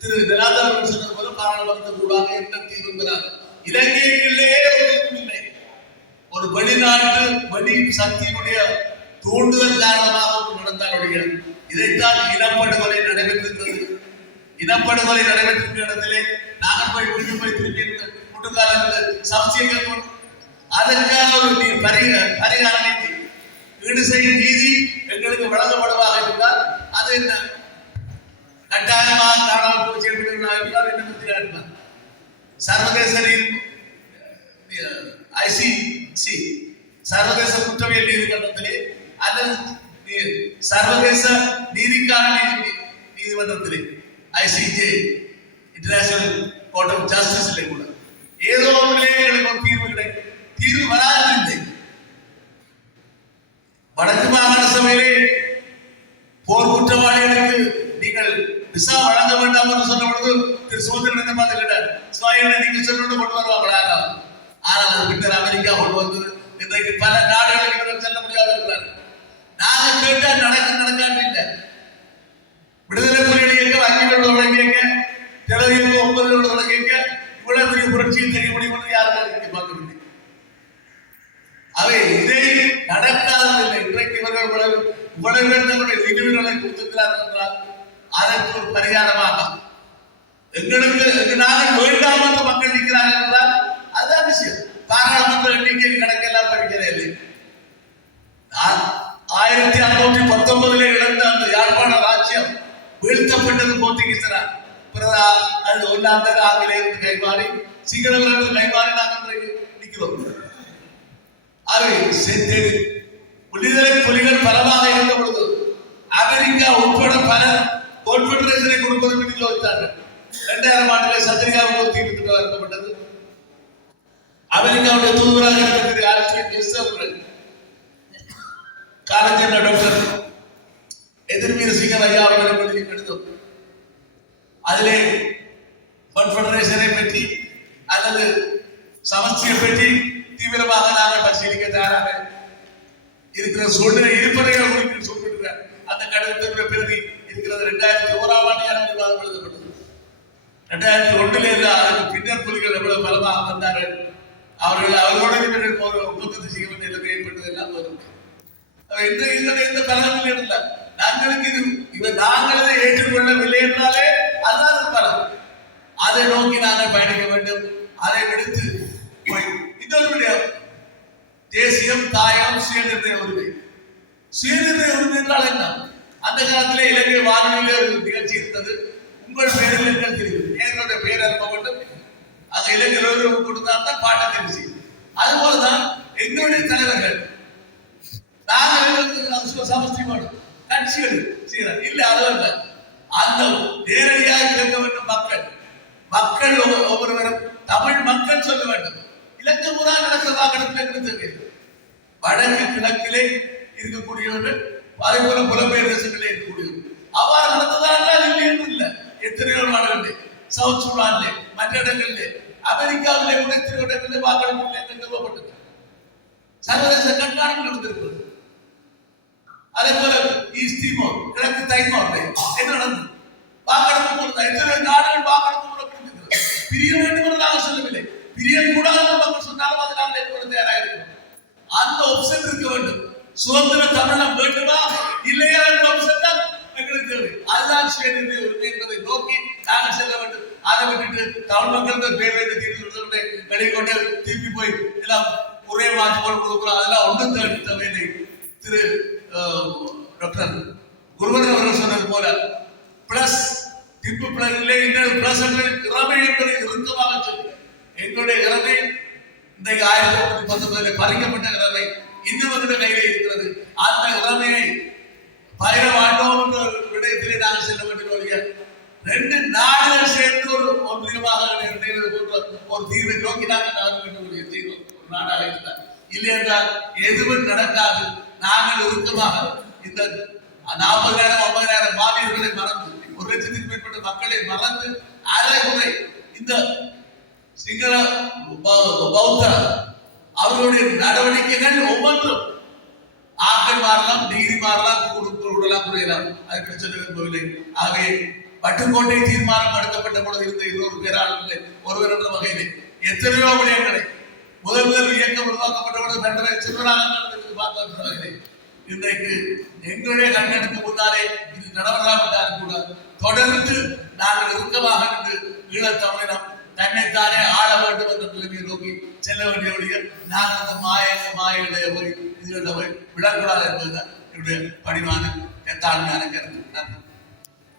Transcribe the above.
திரு ஜனார்தன் சொன்னது போல பாராளுமன்றக்கூடாக எந்த தீர்வும் பெறாது. இலங்கைக்குள்ளேயே ஒரு தீர்வும் இல்லை. ஒரு வெளிநாட்டு வெளி சக்தியினுடைய தூண்டுதல் காரணமாக நடந்தாலுடைய இதைத்தான் இனப்படுகொலை நடைபெற்றிருக்கிறது. இனப்படுகொலை நடைபெற்றிருக்கிற இடத்திலே நாங்கள் போய் வீட்டு போய் திருப்பி முட்டுக்காலத்தில் சமச்சீர்கள் அதற்கான ஒரு பரிகார நீதி ஈடு செய்யும் நீதி எங்களுக்கு வழங்கப்படுவதாக இருந்தால் அது என்ன கட்டாயமாக காணாமல் செய்யப்பட்டிருந்தால் என்ன பற்றி சர்வதேச ஐசிசி சர்வதேச குற்றவியல் நீதிமன்றத்திலே அல்லது சர்வதேச நீதிக்கான நீதிமன்றத்திலே ஐசிஜே இன்டர்நேஷனல் கோர்ட் ஆஃப் ஜஸ்டிஸ்ல கூட ஏதோ ஒன்றிலே எங்களுக்கு ஒரு தீர்வு கிடைக்கும். தீர்வு வராது. வடக்கு மாகாண சபையிலே போர் குற்றவாளிகளுக்கு நீங்கள் விசா வழங்க வேண்டாம் என்று சொன்ன பொழுது திரு சுதந்திரன் பார்த்து கேட்டார், நீங்க சொல்லணும் கொண்டு வருவாங்களா? ஆனால் அது பின்னர் அமெரிக்கா கொண்டு வந்தது. இன்றைக்கு பல நாடுகளுக்கு இவர்கள் செல்ல முடியாது இருக்கிறார். நாங்கள் கேட்டால் நடக்காது இல்லை. விடுதலை புலிகள் இயக்கம் 5 தொடங்கியிருக்க, தெலுங்கு இயக்கம் 9 தொடங்கியிருக்க, இவ்வளவு பெரிய புரட்சியில் தெரிய முடியும் என்று யாரும் பார்க்கவில்லை. அவை இதை நடக்காததில்லை. இன்றைக்கு இவர்கள் இவ்வளவு பேர் தங்களுடைய நிகழ்வுகளை கொடுத்திருக்கிறார்கள் என்றால் அதற்கு ஒரு பரிகாரமாக எங்களுக்கு நாங்கள் வேண்டாம் என்று மக்கள் நிற்கிறார்கள் என்றால் அதுதான் விஷயம். பாராளுமன்ற எண்ணிக்கை கணக்கெல்லாம் படிக்கிறே இல்லை. 1619 இழந்த அந்த யாழ்ப்பாண ராஜ்யம் வீழ்த்தப்பட்டது போர்த்துகீசரால். அது ஒன்னாந்தர் ஆங்கிலேயருக்கு கைமாறி சிங்களவர்களுக்கு கைமாறி நாங்கள் நிற்கிறோம். அவை விடுதலை புலிகள் பலமாக இருந்த பொழுது அமெரிக்கா உட்பட பலர் கான்ஃபெடரேஷனை கொடுப்பது மீட்டில் வைத்தார்கள். 2000 ஆண்டிலே சந்திரிகாவுக்கு ஒரு தீர்வு வழங்கப்பட்டது. அமெரிக்காவுடைய தூதுவராக இருக்கிற அவர்கள் காலஞ்சென்ற டாக்டர் எதிர்வீர் சிங்க ஐயா அவர்களை எடுத்தோம். அதிலே கான்ஃபெடரேஷனை பற்றி அல்லது சமஸ்டியை பற்றி தீவிரமாக நாங்கள் பரிசீலிக்க தயாராக இருக்கிற சூழ்நிலை இருப்பதை சொல்லிருக்கிறார். அந்த கடிதத்தினுடைய பிரதி இருக்கிறது. 2001ஆம் ஆண்டு விவாதம் எழுதப்பட்டது. 2001 அதற்கு பின்னர் புலிகள் எவ்வளவு பலமாக வந்தார்கள், அவர்களோடு ஒப்பந்தத்தை செய்ய வேண்டிய நிலைமை ஏற்பட்டது எல்லாம் வரும். எந்த பலனும் இல்லை. நாங்களுக்கு நாங்களே ஏற்றுக்கொள்ளவில்லை என்றாலே அதுதான் பலம். அதை நோக்கி நாங்கள் பயணிக்க வேண்டும். அதை விடுத்து இன்னொரு தேசியம், தாயம், சுயநிர்ணய உரிமை. சுயநிர்ணய உரிமை என்றால் என்ன? அந்த காலத்திலே இலங்கை வானொலியிலே ஒரு நிகழ்ச்சி இருந்தது. உங்கள் பேரில் எங்கள் தெரிவு, எங்களுடைய பேர் அனுப்ப வேண்டும். அங்க இளைஞர்கள் கொடுத்தால்தான் பாட்டை தெரிஞ்சு. அதுபோலதான் எங்களுடைய தலைவர்கள் நாங்கள் சமஸ்டிமாடு கட்சிகள் செய்யறாங்க. இல்ல அதுவும் இல்லை. அந்த நேரடியாக கேட்க வேண்டும். மக்கள் ஒவ்வொருவரும் தமிழ் மக்கள் சொல்ல வேண்டும். இலங்கை முறா நடக்கிறதாக நடக்கிறது. வடக்கு கிழக்கிலே இருக்கக்கூடியவர்கள் அதே போல புலம்பெயர் தேசங்களே இருக்கக்கூடியவர்கள் அவ்வாறு நடந்ததால் இல்லை என்று இல்லை. எத்தனையோ நாடுகளிலே, சவுத் சூடானிலே, மற்ற இடங்களிலே, அமெரிக்காவிலே கூட எத்தனையோ இடங்களிலே வாக்களிப்பு நிறுவப்பட்டது. சர்வதேச கண்காணிப்பு நடந்திருக்கிறது. அதே போல ஈஸ்ட் திமோர், கிழக்கு தைமோர் என்ன நடந்தது? வாக்கெடுப்பு எத்தனையோ நாடுகள் வாக்கெடுப்பு மூலப்படுத்திருக்கிறது. பிரிய வேண்டும் என்று நாங்கள் சொல்லவில்லை. பிரியக்கூடாது மக்கள் சொன்னாலும் அதை நாங்கள் ஏற்படுத்த தயாராக இருக்கிறோம். அந்த ஆப்ஷன் இருக்க வேண்டும். சுதந்திர தமிழம் வேண்டுமா இல்லையா என்ற ஆப்ஷன் தான் எங்களுக்கு தேவை. அதுதான் சுயநிர்ணய உரிமை என்பதை நோக்கி நாங்கள் செல்ல வேண்டும். அதை விட்டுட்டு தமிழ் மக்கள் பேர் வைத்து தீர்வு கடைக்கொண்டு திருப்பி போய் எல்லாம் ஒரே மாற்றி போல கொடுக்குறோம். அதெல்லாம் ஒன்றும் தேவையில்லை. திரு டாக்டர் குருவன் அவர்கள் சொன்னது போல பிளஸ் டிப்பு பிளஸிலே இன்னொரு பிளஸ் இறமை என்பதை இறுக்கமாக சொல்லுங்கள். எங்களுடைய இறமை இன்றைக்கு 1919 பறிக்கப்பட்ட இறமை இன்னும் என்னுடைய கையிலே இருக்கிறது. அந்த இறமையை பயிர மாட்டோம் என்ற விடயத்திலே நாங்கள் செல்ல வேண்டும். 2 நாடுகள் சேர்ந்து ஒரு ஒன்றியமாக ஒரு தீர்வை நோக்கி நாங்கள் நகர வேண்டிய தீர்வு ஒரு நாடாக இருந்தார். இல்லை என்றால் எதுவும் நடக்காது. நாங்கள் இறுக்கமாக இந்த 40,000 50,000 மாவீரர்களை மறந்து 1,00,000க்கும் மேற்பட்ட மக்களை மறந்து அரைகுறை இந்த சிங்கள பௌத்த அவர்களுடைய நடவடிக்கைகள் ஒவ்வொன்றும் ஆக்கள் மாறலாம், டிகிரி மாறலாம், கூடலாம், குறையலாம். அதை பிரச்சனை விரும்பவில்லை. ஆகவே பட்டுக்கோட்டை தீர்மானம் எடுக்கப்பட்ட பொழுது இருந்த 200 பேராளர்கள் ஒருவர் என்ற வகையில் எத்தனையோ விடயங்களை முதல் இயக்கம் உருவாக்கப்பட்ட பொழுது பெற்ற சிறுவராக பார்த்த இன்றைக்கு எங்களுடைய கண்ணெடுக்கு முன்னாலே இது நடவராவிட்டாலும் கூட தொடர்ந்து நாங்கள் இறுக்கமாக நின்று ஈழத்தமிழினம் தன்னைத்தானே ஆள வேண்டும் என்ற நிலைமையை நோக்கி செல்ல வேண்டிய நாங்கள் அந்த மாயடைய போய் இதுகளில் போய் விடக்கூடாது என்பதுதான் என்னுடைய பணிவான தாழ்மையான கருத்து.